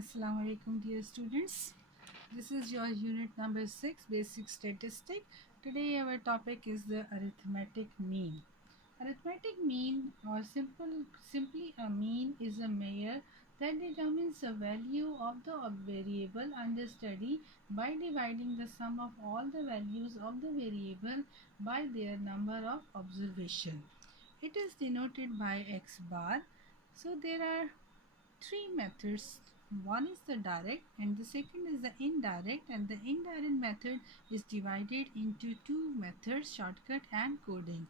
Assalamu alaikum dear students. This is your unit number 6 basic statistic. Today our topic is the arithmetic mean. Arithmetic mean or simply a mean is a measure that determines the value of the variable under study by dividing the sum of all the values of the variable by their number of observation. It is denoted by x bar. So there are three methods. One is the direct and the second is the indirect, and the indirect method is divided into two methods, shortcut and coding.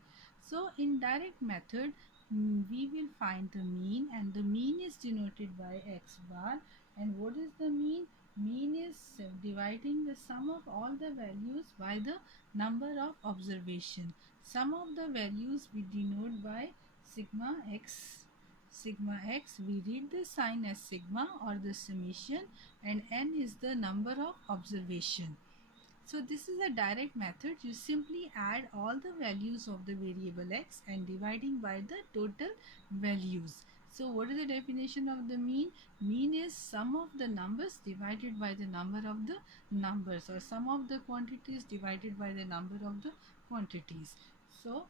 So in direct method we will find the mean, and the mean is denoted by x bar. And what is the mean? Mean is dividing the sum of all the values by the number of observation. Sum of the values we denote by sigma x. Sigma x, we read the sign as sigma or the summation, and n is the number of observation. So this is a direct method. You simply add all the values of the variable x and dividing by the total values. So what is the definition of the mean? Mean is sum of the numbers divided by the number of the numbers, or sum of the quantities divided by the number of the quantities. So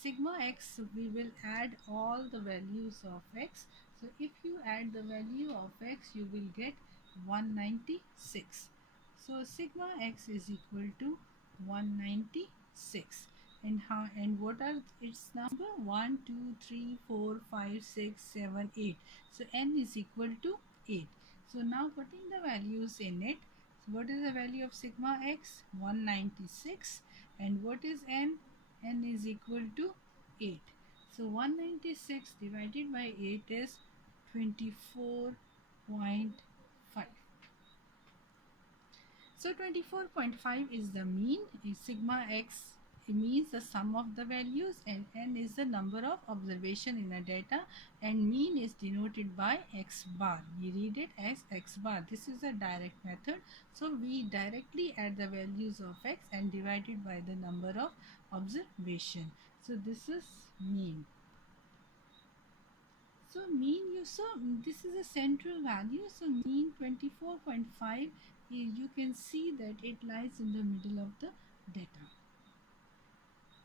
sigma x, we will add all the values of x. So if you add the value of x, you will get 196. So sigma x is equal to 196. And what are its number? 1 2 3 4 5 6 7 8. So n is equal to 8. So now putting the values in it. So what is the value of sigma x? 196. And what is n? N is equal to 8. So 196 divided by 8 is 24.5. So 24.5 is the mean. Sigma x means the sum of the values, and n is the number of observation in a data, and mean is denoted by x bar. We read it as x bar. This is a direct method. So we directly add the values of x and divide it by the number of observation. So this is mean. So mean, this is a central value. So mean 24.5, you can see that it lies in the middle of the data.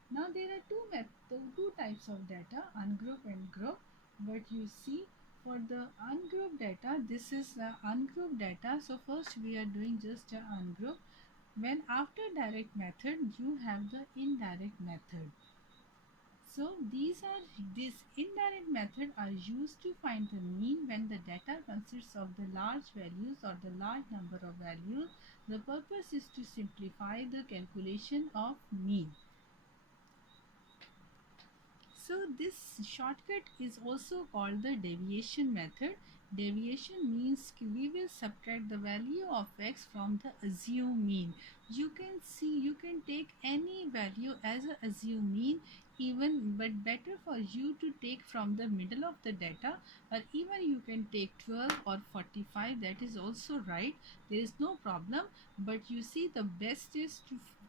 Now there are two types of data, ungroup and group. But you see, for the ungrouped data, this is the ungrouped data. So first we are doing just a ungroup. When after direct method, you have the indirect method. So this indirect method are used to find the mean when the data consists of the large values or the large number of values. The purpose is to simplify the calculation of mean. So this shortcut is also called the deviation method. Deviation means we will subtract the value of x from the assumed mean. You can take any value as a assumed mean, but better for you to take from the middle of the data, or even you can take 12 or 45. That is also right. There is no problem. But you see, the best is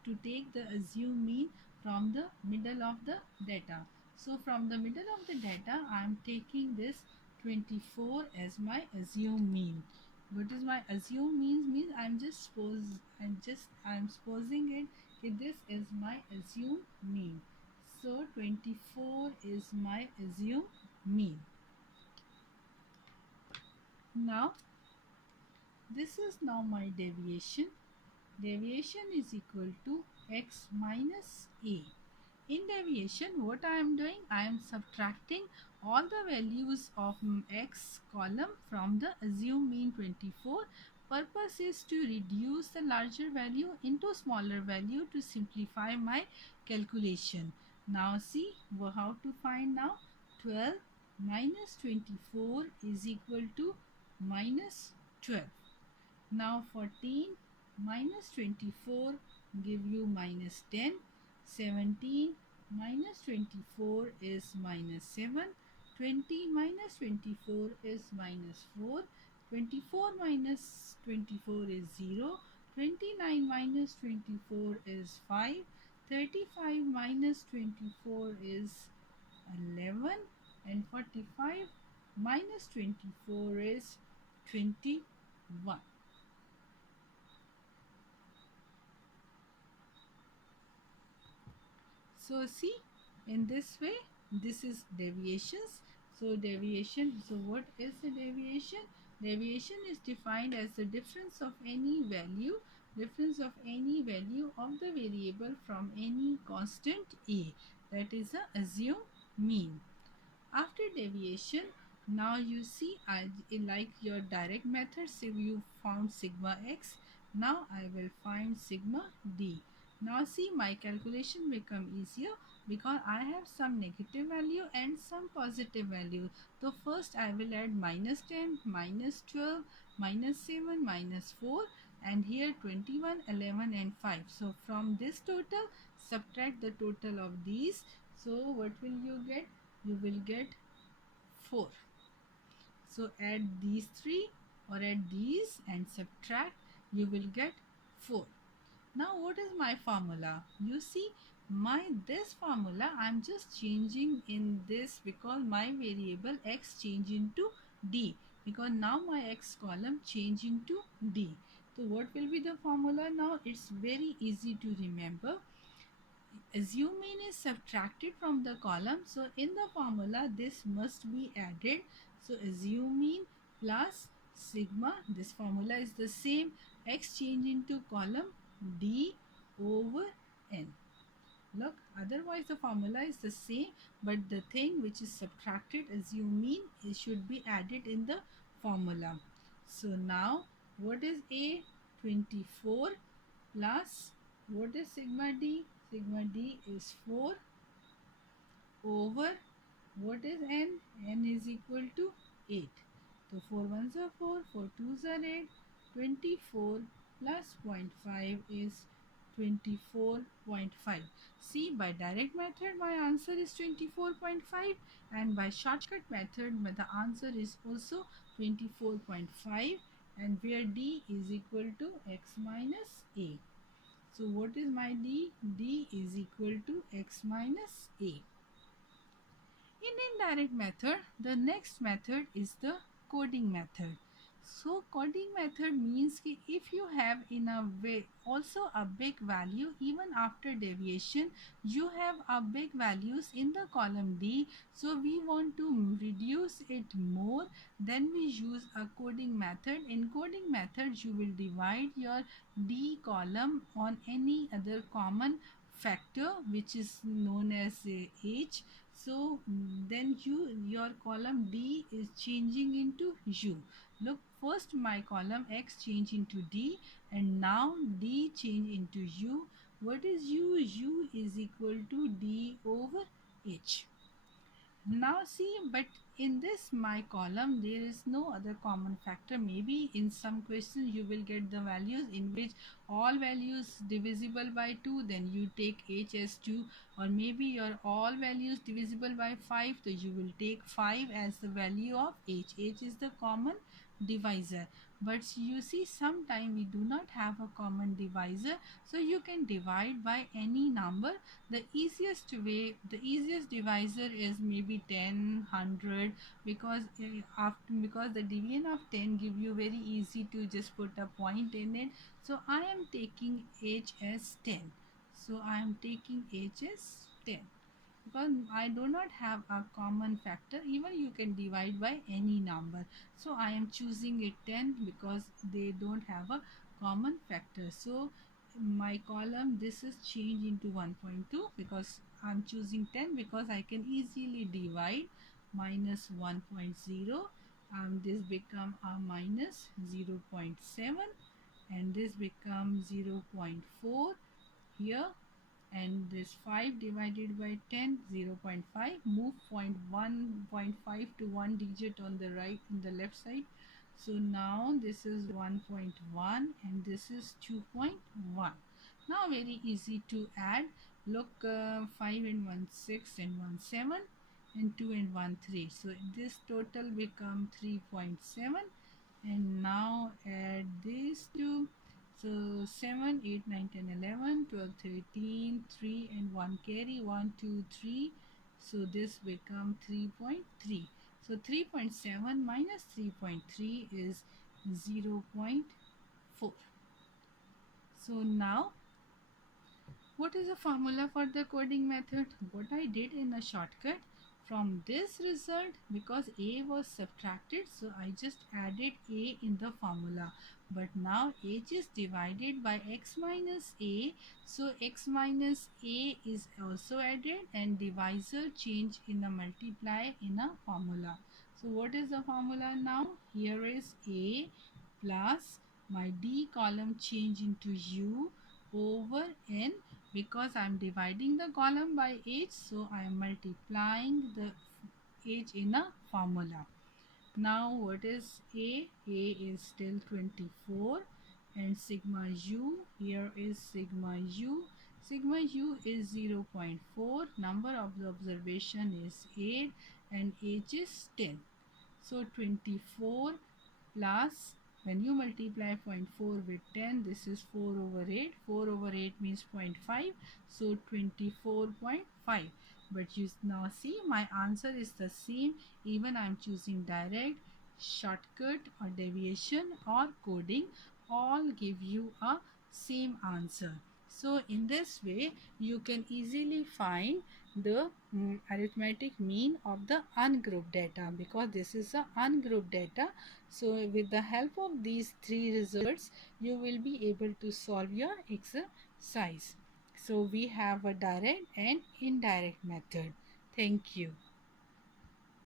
to take the assumed mean from the middle of the data. So from the middle of the data, I am taking this 24 as my assumed mean. What is my assumed mean? Means I am supposing it that this is my assumed mean. So 24 is my assumed mean. Now this is now my deviation. Deviation is equal to x minus a. In deviation, what I am doing? I am subtracting all the values of x column from the assumed mean 24. Purpose is to reduce the larger value into smaller value to simplify my calculation. Now see how to find now. 12 minus 24 is equal to minus 12. Now 14 minus 24 give you minus 10. 17 minus 24 is minus 7. 20 minus 24 is minus 4. 24 minus 24 is 0. 29 minus 24 is 5. 35 minus 24 is 11. And 45 minus 24 is 21. So see, in this way, this is deviations. So deviation, so what is the deviation? Deviation is defined as the difference of any value, of the variable from any constant a, that is a assumed mean. After deviation, now you see, like your direct method, so you found sigma x. Now I will find sigma d. Now see, my calculation become easier because I have some negative value and some positive value. So first I will add minus 10, minus 12, minus 7, minus 4, and here 21, 11 and 5. So from this total, subtract the total of these. So what will you get? You will get 4. So add these 3 or add these and subtract, you will get 4. Now what is my formula? You see, this formula I'm just changing in this because my variable x change into d, because now my x column change into d. So what will be the formula now? It's very easy to remember. Assume mean is subtracted from the column, so in the formula this must be added. So assume mean plus sigma, this formula is the same, x change into column d over n. Look, otherwise the formula is the same, but the thing which is subtracted, assume mean, it should be added in the formula. So now what is a? 24 plus what is sigma d? Sigma d is 4 over what is n? N is equal to 8. So 4 ones are 4, 4 twos are 8. 24 plus 0.5 is 24.5. See, by direct method my answer is 24.5, and by shortcut method the answer is also 24.5, and where d is equal to x minus a. So what is my d? D is equal to x minus a. In indirect method, the next method is the coding method. So coding method means कि if you have in a way also a big value, even after deviation you have a big values in the column D, so we want to reduce it more, then we use a coding method. In coding method you will divide your D column on any other common factor which is known as H. So then your column D is changing into U. Look, first my column X change into D, and now D change into U. What is U? U is equal to D over H. Now see, but in this my column there is no other common factor. Maybe in some questions you will get the values in which all values divisible by 2, then you take H as 2, or maybe your all values divisible by 5, so you will take 5 as the value of H. H is the common divisor. But you see, sometime we do not have a common divisor, so you can divide by any number. The easiest way, the easiest divisor is maybe 10, 100, because because the division of 10 give you very easy to just put a point in it. So I am taking H as 10. So I am taking H as 10 because I do not have a common factor. Even you can divide by any number, so I am choosing it 10 because they don't have a common factor. So my column, this is changed into 1.2 because I'm choosing 10, because I can easily divide. Minus 1.0, this become a minus 0.7, and this becomes 0.4 here, and this 5 divided by 10, 0.5. Move 0.1.5 to one digit on the right, in the left side. So now this is 1.1 and this is 2.1. Now very easy to add. Look, 5 and 1 6 and 1 7 and 2 and 1 3. So this total become 3.7, and now add these two. So 7, 8, 9, 10, 11, 12, 13, 3 and 1 carry, 1, 2, 3. So this become 3.3. So 3.7 minus 3.3 is 0.4. So now what is the formula for the coding method? What I did in a shortcut, from this result, because a was subtracted, so I just added a in the formula. But now h is divided by x minus a, so x minus a is also added and divisor change in a multiply in a formula. So what is the formula now? Here is a plus my d column change into u over n, because I am dividing the column by h, so I am multiplying the h in a formula. Now what is a? A is still 24 and sigma u, here is sigma u. Sigma u is 0.4, number of the observation is 8 and h is 10. So 24 plus, when you multiply 0.4 with 10, this is 4 over 8. 4 over 8 means 0.5. So 24.5. But you now see my answer is the same. Even I am choosing direct, shortcut or deviation or coding, all give you a same answer. So in this way you can easily find the arithmetic mean of the ungrouped data, because this is a ungrouped data. So with the help of these three results you will be able to solve your exercise. So we have a direct and indirect method. Thank you.